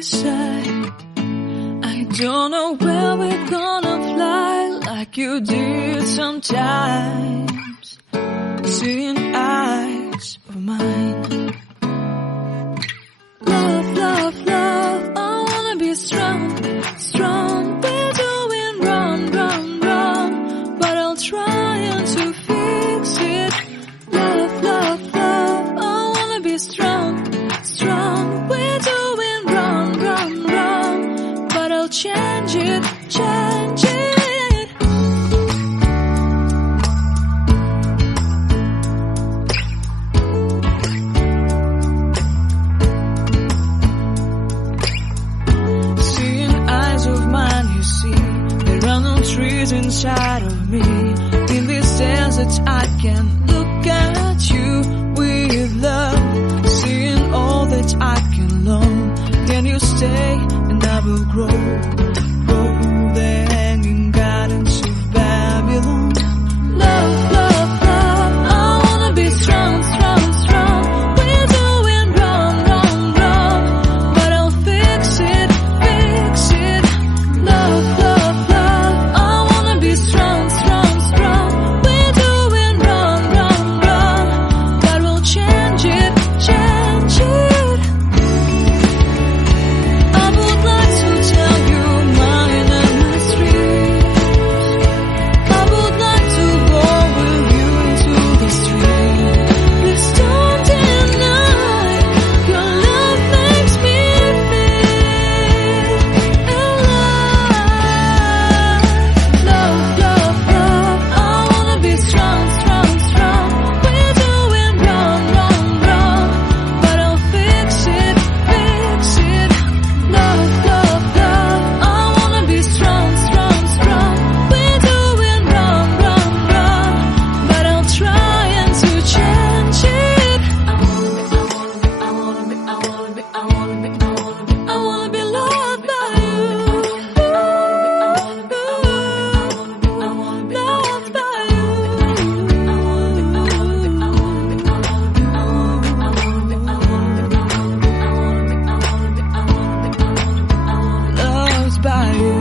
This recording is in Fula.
decide. I don't know where we're gonna fly like you did sometimes. Seeing eyes of mine. Love, love, love, I wanna be strong, strong. We're doing wrong, wrong, wrong, but I'll try to fix it. Love, love, love, I wanna be strong, strong. We're doing wrong, wrong, wrong, but I'll change it, change it. Trees inside of me, in this sense that I can look at you with love, seeing all that I can learn. Can you stay and I will grow, grow the hanging gardens of Babylon. Love, love, love, I wanna be strong, strong, strong. We're doing wrong, wrong, wrong, but I'll fix it, fix it. Love, love, love, be strong, strong, strong. We're doing wrong, wrong, wrong, but we'll change it, change it. I would like to tell you mine and my streets. I would like to go with you into the street. Please don't deny, your love makes me feel alive. Love, love, love, I wanna be strong, strong, strong. We're doing wrong, wrong, wrong, but I'll fix it, fix it. Love, love, love, I wanna be strong, strong, strong. We're doing wrong, wrong, wrong, but I'll try to change it. I wanna be loved by you. Loved by you. Loved by you.